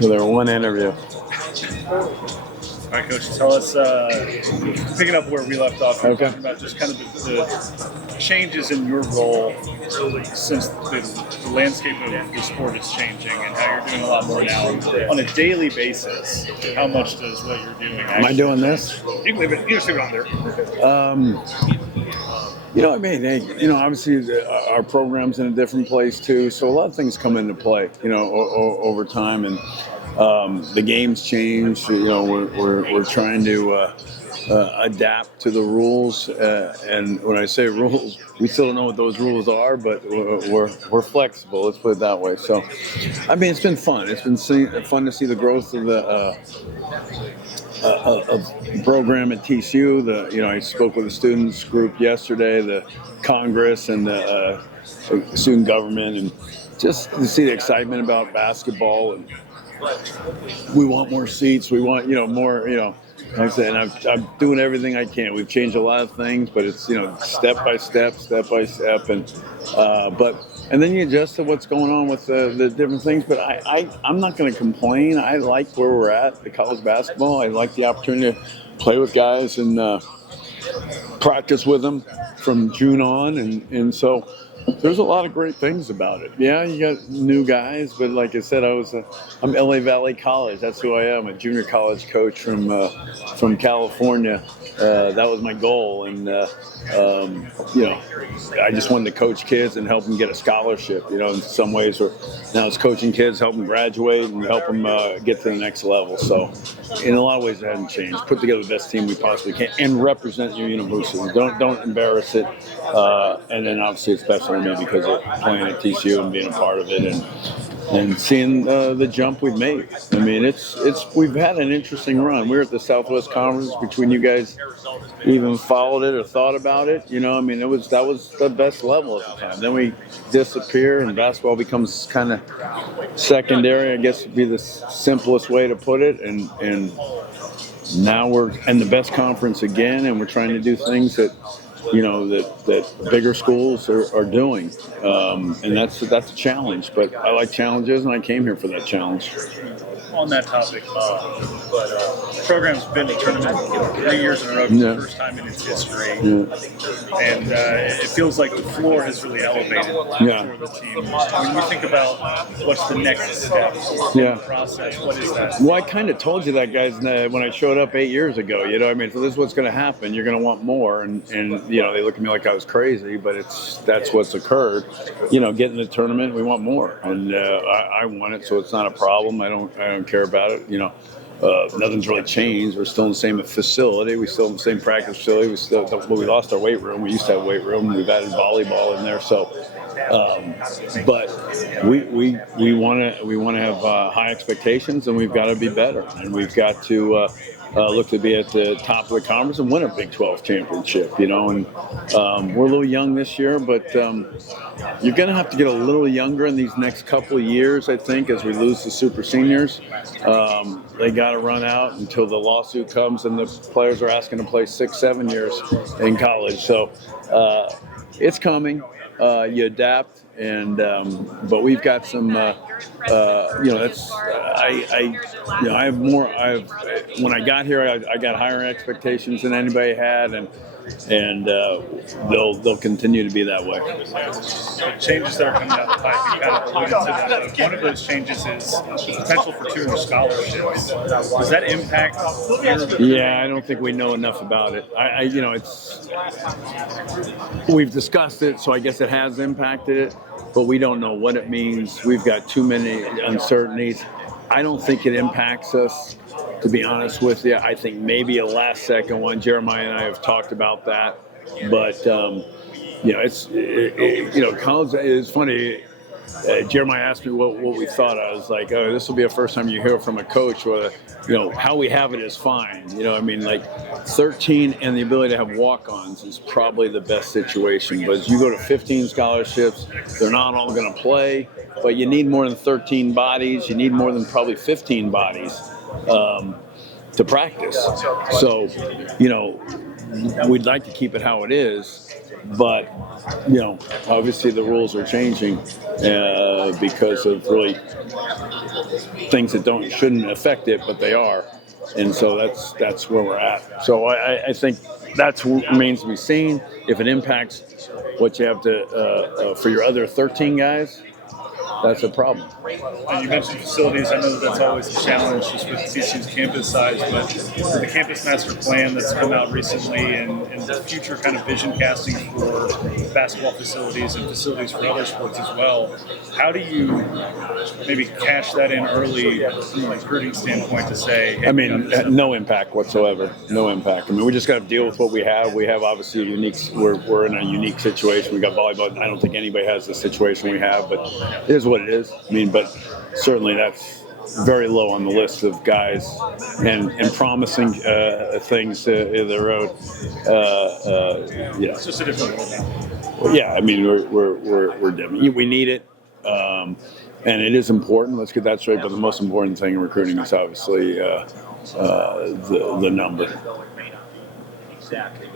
So there one interview. All right, Coach, tell us, picking up where we left off, Okay. talking about just kind of the changes in your role since the landscape of the sport is changing and how you're doing a lot more now on a daily basis. How much does what you're doing actually Am I doing this? You can leave it, you just leave it on there. Obviously our program's in a different place too, so a lot of things come into play, over time, and the game's changed. We're trying to adapt to the rules, and when I say rules, we still don't know what those rules are, but we're flexible. Let's put it that way. So, it's been fun. It's been fun to see the growth of the program at TCU. I spoke with the students group yesterday, the Congress and the student government, and just to see the excitement about basketball. And we want more seats. We want more. Like I said, and I'm doing everything I can. We've changed a lot of things, but it's step by step, and then you adjust to what's going on with the different things. But I'm not going to complain. I like where we're at college basketball. I like the opportunity to play with guys and practice with them from June on, and so there's a lot of great things about it. Yeah, you got new guys, but like I said, I'm LA Valley College. That's who I am, a junior college coach from California. That was my goal, and I just wanted to coach kids and help them get a scholarship. In some ways, or now it's coaching kids, help them graduate and help them get to the next level. So, in a lot of ways, it hasn't changed. Put together the best team we possibly can and represent your university. Don't embarrass it. And then obviously it's special to me because of playing at TCU and being a part of it and seeing the jump we've made. We've had an interesting run. We were at the Southwest Conference between you guys even followed it or thought about it. That was the best level at the time. Then we disappear and basketball becomes kind of secondary, I guess would be the simplest way to put it. And now we're in the best conference again, and we're trying to do things that bigger schools are doing, and that's a challenge. But I like challenges, and I came here for that challenge. On that topic, the program's been to tournament 3 years in a row for the first time in its history, and it feels like the floor has really elevated for the team. When you think about what's the next step in the process, what is that? Well, I kind of told you that, guys, when I showed up 8 years ago. So this is what's going to happen. You're going to want more, and they look at me like I was crazy, but that's what's occurred. Get in the tournament, we want more, and I want it, so it's not a problem. I don't care about it. Nothing's really changed. We're still in the same facility. We still in the same practice facility. We lost our weight room. We used to have a weight room. We've added volleyball in there. So, but we want to have high expectations, and we've got to be better, and we've got to look to be at the top of the conference and win a Big 12 championship. And we're a little young this year, but you're going to have to get a little younger in these next couple of years, I think, as we lose the super seniors. They got to run out until the lawsuit comes and the players are asking to play 6-7 years in college. So it's coming. You adapt, and but we've got some. I have more. When I got here, I got higher expectations than anybody had, and they'll continue to be that way. The changes that are coming down the pipe, you kind of alluded to that. One of those changes is the potential for 2 scholarships. Does that impact your? Yeah, I don't think we know enough about it. We've discussed it, so I guess it has impacted it, but we don't know what it means. We've got too many uncertainties. I don't think it impacts us, to be honest with you. I think maybe a last-second one. Jeremiah and I have talked about that, but college is funny. Jeremiah asked me what we thought. I was like, oh, this will be the first time you hear from a coach where, how we have it is fine. 13 and the ability to have walk-ons is probably the best situation. But as you go to 15 scholarships, they're not all going to play, but you need more than 13 bodies. You need more than probably 15 bodies to practice. So, we'd like to keep it how it is. But obviously the rules are changing because of really things that shouldn't affect it, but they are, and so that's where we're at. So I think that's what remains to be seen. If it impacts what you have to for your other 13 guys, that's a problem. You mentioned facilities. I know that's always a challenge just with TCU's campus size, but the campus master plan that's come out recently and the future kind of vision casting for basketball facilities and facilities for other sports as well. How do you maybe cash that in early from a recruiting standpoint to say, hey, I mean, no impact whatsoever. No impact. I mean, we just got to deal with what we have. We have obviously a unique. We're in a unique situation. We got volleyball. I don't think anybody has the situation we have, but it is what it is. I mean, but certainly that's very low on the list of guys and promising things in the road. It's just a different world. Well, yeah, I mean, we're different. We need it. And it is important. Let's get that straight. But the most important thing in recruiting is obviously the number. Exactly.